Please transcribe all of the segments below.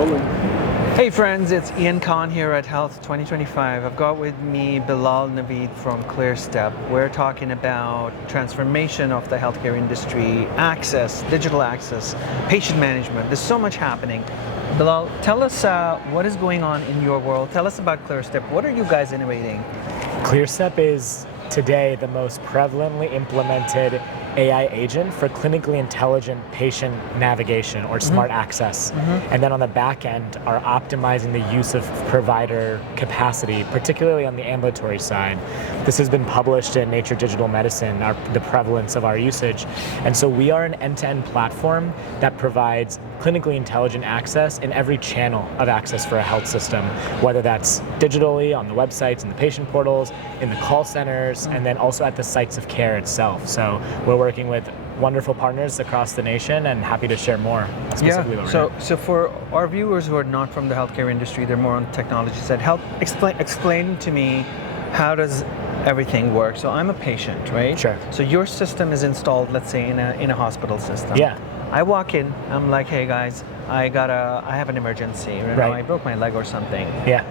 Rolling. Hey friends, it's Ian Khan here at Health 2025. I've got with me Bilal Naved from Clearstep. We're talking about transformation of the healthcare industry, access, digital access, patient management. There's so much happening. Bilal, tell us what is going on in your world. Tell us about Clearstep. What are you guys innovating? Clearstep is today the most prevalently implemented AI agent for clinically intelligent patient navigation or smart access. And then on the back end are optimizing the use of provider capacity, particularly on the ambulatory side. This has been published in Nature Digital Medicine, the prevalence of our usage. And so we are an end-to-end platform that provides clinically intelligent access in every channel of access for a health system, whether that's digitally, on the websites, in the patient portals, in the call centers, and then also at the sites of care itself. So we're working with wonderful partners across the nation and happy to share more specifically what we're doing. So for our viewers who are not from the healthcare industry, they're more on the technology side, explain to me how does everything work? So I'm a patient, right? Sure. So your system is installed, let's say, in a hospital system. Yeah. I walk in, I'm like, hey guys, I have an emergency. You know, Right. I broke my leg or something. Yeah.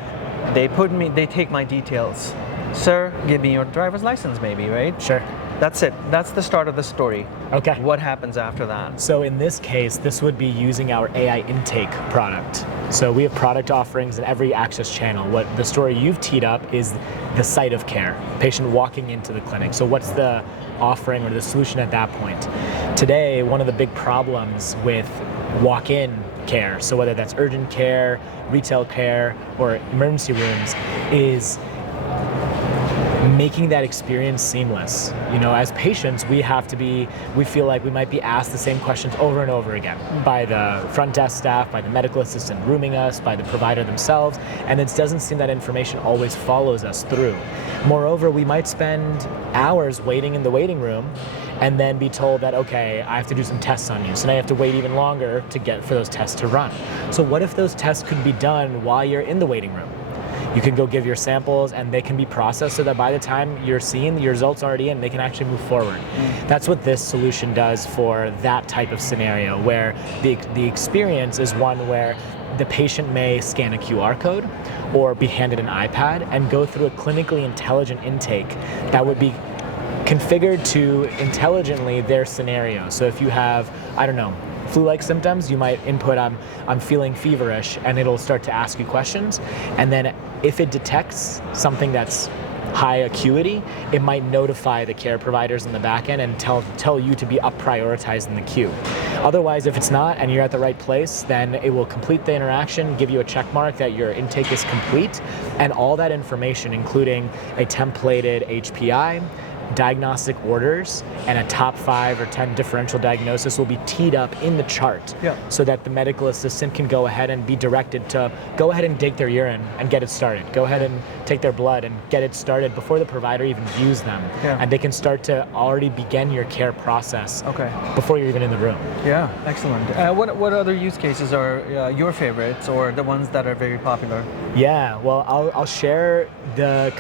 They take my details. Sir, give me your driver's license maybe, right? Sure. That's it. That's the start of the story. Okay. What happens after that? So in this case, this would be using our AI intake product. So we have product offerings in every access channel. What the story you've teed up is the site of care, patient walking into the clinic. So what's the offering or the solution at that point? Today, one of the big problems with walk-in care, so whether that's urgent care, retail care, or emergency rooms, is making that experience seamless. You know, as patients, we feel like we might be asked the same questions over and over again by the front desk staff, by the medical assistant rooming us, by the provider themselves, and it doesn't seem that information always follows us through. Moreover, we might spend hours waiting in the waiting room and then be told that, okay, I have to do some tests on you, so now you have to wait even longer for those tests to run. So what if those tests could be done while you're in the waiting room? You can go give your samples and they can be processed so that by the time you're seeing the results already in, they can actually move forward. That's what this solution does for that type of scenario, where the experience is one where the patient may scan a QR code or be handed an iPad and go through a clinically intelligent intake that would be configured to intelligently their scenario. So if you have, I don't know, flu-like symptoms, you might input, I'm feeling feverish, and it'll start to ask you questions. And then if it detects something that's high acuity, it might notify the care providers in the back end and tell you to be up prioritized in the queue. Otherwise, if it's not and you're at the right place, then it will complete the interaction, give you a check mark that your intake is complete, and all that information, including a templated HPI, diagnostic orders, and a top 5 or 10 differential diagnosis will be teed up in the chart, so that the medical assistant can go ahead and be directed to go ahead and take their urine and get it started. Go ahead and take their blood and get it started before the provider even views them. And they can start to already begin your care process before you're even in the room. Yeah, excellent. What other use cases are your favorites or the ones that are very popular? Yeah, well, I'll share the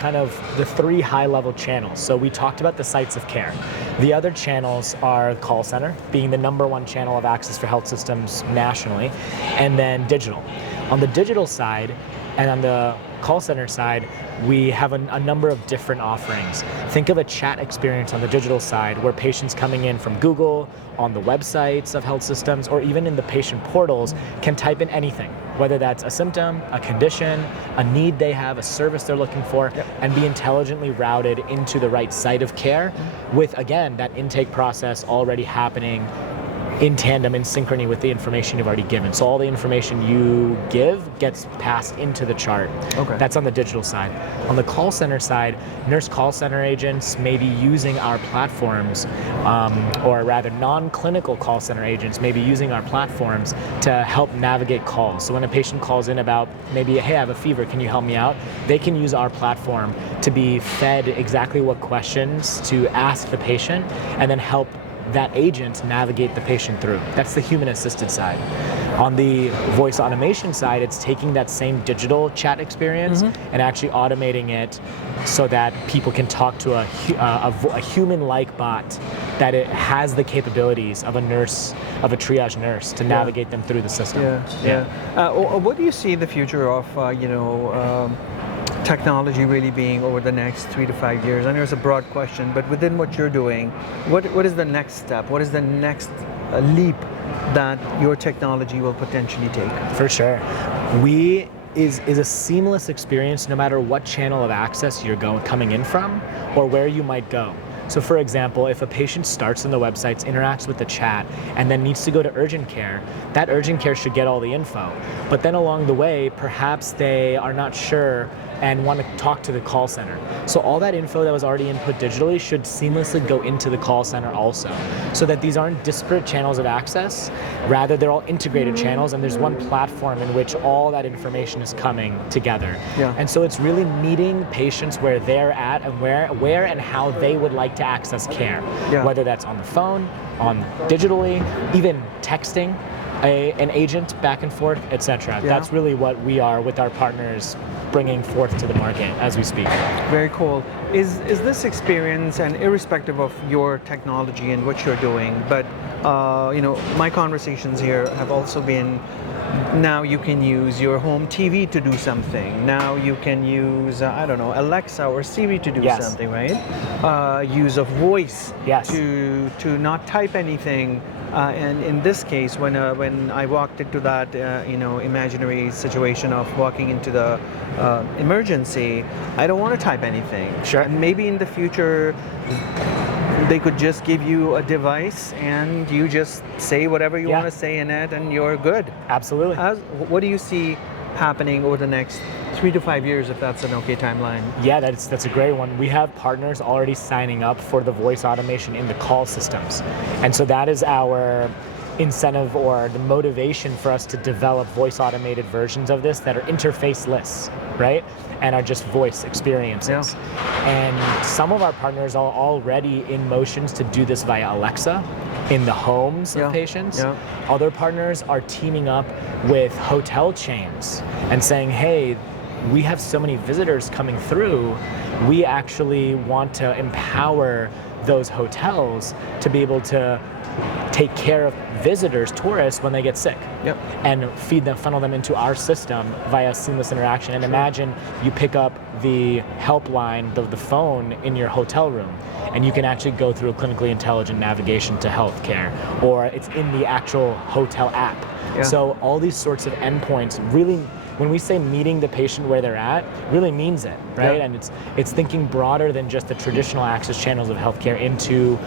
3 high-level channels. So we talked about the sites of care. The other channels are call center, being the #1 channel of access for health systems nationally, and then digital. On the digital side and on the call center side, we have a number of different offerings. Think of a chat experience on the digital side where patients coming in from Google, on the websites of health systems, or even in the patient portals can type in anything, whether that's a symptom, a condition, a need they have, a service they're looking for, and be intelligently routed into the right site of care with, again, that intake process already happening in tandem, in synchrony with the information you've already given. So all the information you give gets passed into the chart. That's on the digital side. On the call center side, nurse call center agents may be using our platforms, or rather non-clinical call center agents may be using our platforms to help navigate calls. So when a patient calls in about maybe, hey, I have a fever, can you help me out? They can use our platform to be fed exactly what questions to ask the patient and then help that agent navigate the patient through. That's the human-assisted side. On the voice automation side, it's taking that same digital chat experience and actually automating it so that people can talk to a human-like bot that it has the capabilities of a nurse, of a triage nurse, to navigate them through the system. What do you see the future of technology really being over the next 3 to 5 years? I know it's a broad question, but within what you're doing, what is the next step? What is the next leap that your technology will potentially take? For sure. Is a seamless experience no matter what channel of access you're coming in from or where you might go. So for example, if a patient starts on the websites, interacts with the chat, and then needs to go to urgent care, that urgent care should get all the info. But then along the way, perhaps they are not sure and want to talk to the call center. So all that info that was already input digitally should seamlessly go into the call center also, so that these aren't disparate channels of access, rather they're all integrated channels, and there's one platform in which all that information is coming together. And so it's really meeting patients where they're at and where and how they would like to access care, whether that's on the phone, on digitally, even texting an agent back and forth, etc. That's really what we are with our partners bringing forth to the market as we speak. Very cool. Is this experience, and irrespective of your technology and what you're doing, but my conversations here have also been, now you can use your home TV to do something. Now you can use, Alexa or Siri to do something, right? Use of voice to not type anything. And in this case, when I walked into that imaginary situation of walking into the emergency, I don't want to type anything. Sure. And maybe in the future, they could just give you a device and you just say whatever you want to say in it, and you're good. Absolutely. What do you see happening over the next 3 to 5 years, if that's an okay timeline? Yeah, that's a great one. We have partners already signing up for the voice automation in the call systems. And so that is our incentive or the motivation for us to develop voice automated versions of this that are interfaceless, right? And are just voice experiences. And some of our partners are already in motions to do this via Alexa in the homes of patients. Other partners are teaming up with hotel chains and saying, hey, we have so many visitors coming through, we actually want to empower those hotels to be able to take care of visitors, tourists, when they get sick, and funnel them into our system via seamless interaction. And imagine you pick up the helpline, the phone in your hotel room, and you can actually go through a clinically intelligent navigation to healthcare, or it's in the actual hotel app. So all these sorts of endpoints really, when we say meeting the patient where they're at, really means it, right? And it's thinking broader than just the traditional access channels of healthcare into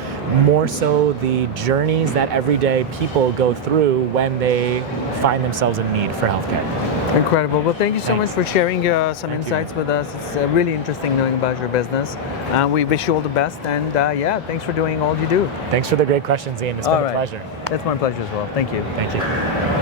more so the journeys that everyday people go through when they find themselves in need for healthcare. Incredible. Well, thank you so much for sharing some insights with us. It's really interesting knowing about your business. We wish you all the best, and thanks for doing all you do. Thanks for the great questions, Ian. It's been a pleasure. It's my pleasure as well. Thank you. Thank you.